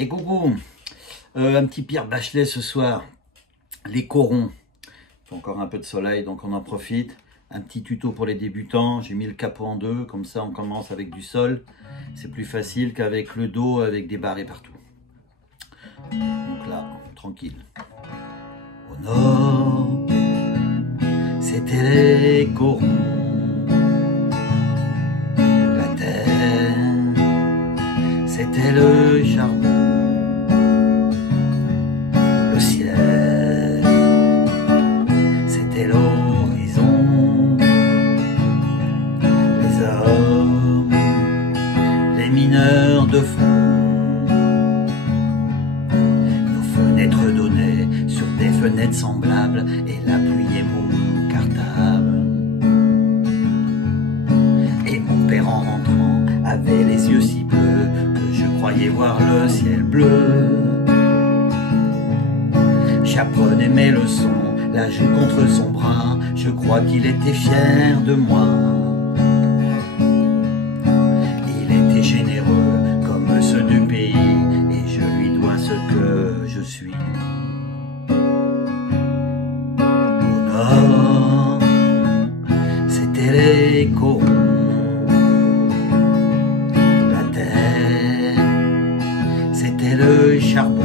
Et coucou, un petit Pierre Bachelet ce soir, les corons. Il fait encore un peu de soleil, donc on en profite. Un petit tuto pour les débutants, j'ai mis le capot en deux, comme ça on commence avec du sol. C'est plus facile qu'avec le dos, avec des barrés partout. Donc là, tranquille. Au nord, c'était les corons. La terre, c'était le charbon. Le ciel, c'était l'horizon. Les hommes, les mineurs de fond. Nos fenêtres donnaient sur des fenêtres semblables et la pluie est mon cartable. Et mon père en rentrant avait les yeux si bleus que je croyais voir le ciel bleu. J'apprenais mes leçons, la joue contre son bras, je crois qu'il était fier de moi. Il était généreux comme ceux du pays, et je lui dois ce que je suis. Au nord, c'était les corons. La terre, c'était le charbon.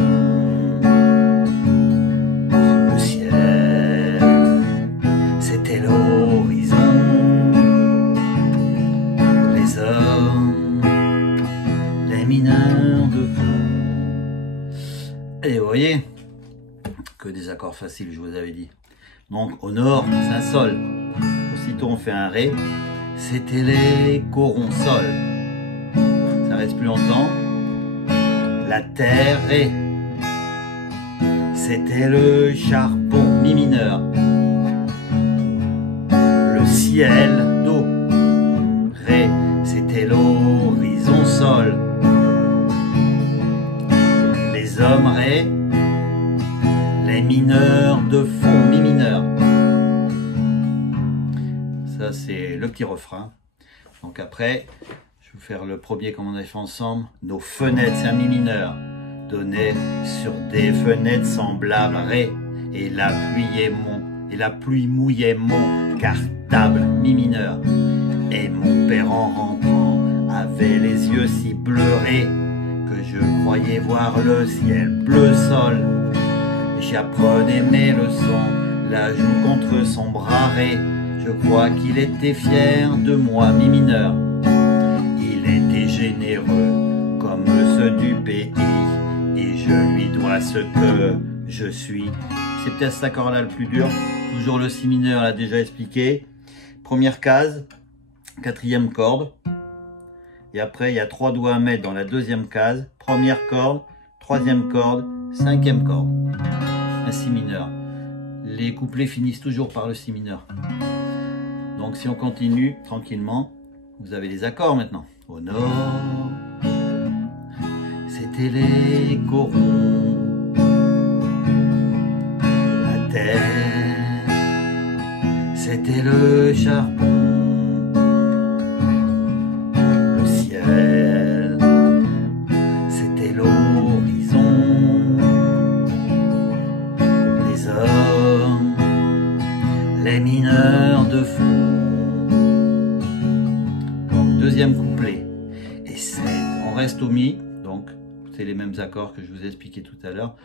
Les mineurs de fond. Et vous voyez que des accords faciles, je vous avais dit. Donc au nord, c'est un sol. Aussitôt on fait un ré. C'était les corons sol. Ça reste plus longtemps. La terre ré. C'était le charbon mi mineur. Le ciel do. Ré. C'était l'horizon sol. Les hommes ré, les mineurs de fond mi mineur. Ça c'est le petit refrain. Donc après, je vais vous faire le premier comme on a fait ensemble. Nos fenêtres, c'est un mi mineur, donnaient sur des fenêtres semblables ré, et la pluie mouillait mon cartable mi mineur. Et mon père en rentrant avait les yeux si bleurés que je croyais voir le ciel bleu sol. J'apprenais mes leçons, la joue contre son bras ré. Je crois qu'il était fier de moi mi mineur. Il était généreux comme ceux du pays, et je lui dois ce que je suis. C'est peut-être cet accord là le plus dur. Toujours le si mineur, l'a déjà expliqué. Première case, quatrième corde, et après il y a 3 doigts à mettre dans la deuxième case, première corde, troisième corde, cinquième corde, un si mineur. Les couplets finissent toujours par le si mineur. Donc si on continue tranquillement, vous avez les accords maintenant. Au nord, c'était les corons. La terre, c'était le charbon. C'était l'horizon. Les hommes, les mineurs de fond. Donc deuxième couplet. Et on reste au mi, donc c'est les mêmes accords que je vous ai expliqué tout à l'heure.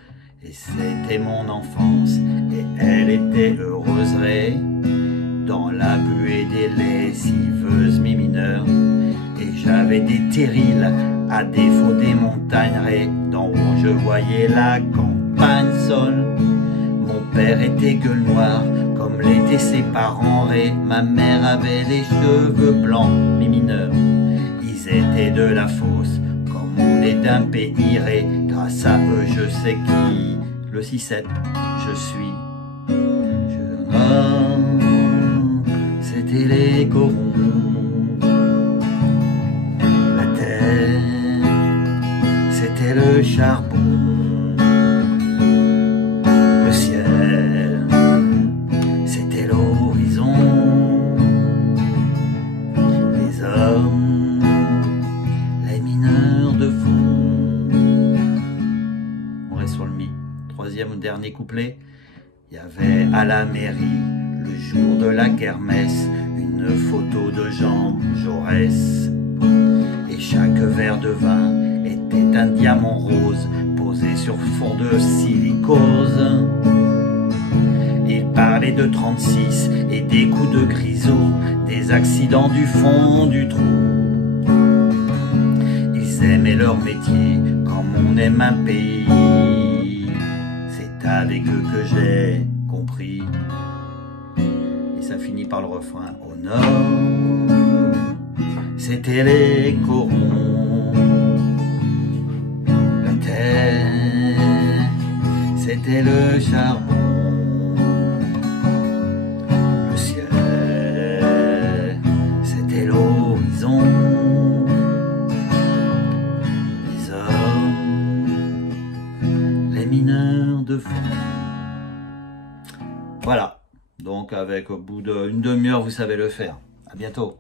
Et c'était mon enfance, et elle était heureuse ré, dans la buée des lessiveuses mi mineurs. Et j'avais des terrils, à défaut des montagnes ré, d'en haut je voyais la campagne sol. Mon père était gueule noire, comme l'étaient ses parents ré. Ma mère avait les cheveux blancs, mi mineurs. Ils étaient de la fosse, comme on est d'un pays ré. Grâce à eux je sais qui, le 6-7, je suis. C'était les corons. C'était le charbon. Le ciel, c'était l'horizon. Les hommes, les mineurs de fond. troisième ou dernier couplet. Il y avait à la mairie, le jour de la kermesse, une photo de Jean Jaurès. Et chaque verre de vin était un diamant rose, posé sur fond de silicose. Il parlait de 36 et des coups de grisot, des accidents du fond du trou. Ils aimaient leur métier comme on aime un pays. C'est avec eux que j'ai compris. Et ça finit par le refrain. Au nord, c'était les corons. La terre, c'était le charbon. Le ciel, c'était l'horizon. Les hommes, les mineurs de fond. Voilà. Donc avec au bout d'une demi-heure, vous savez le faire. À bientôt.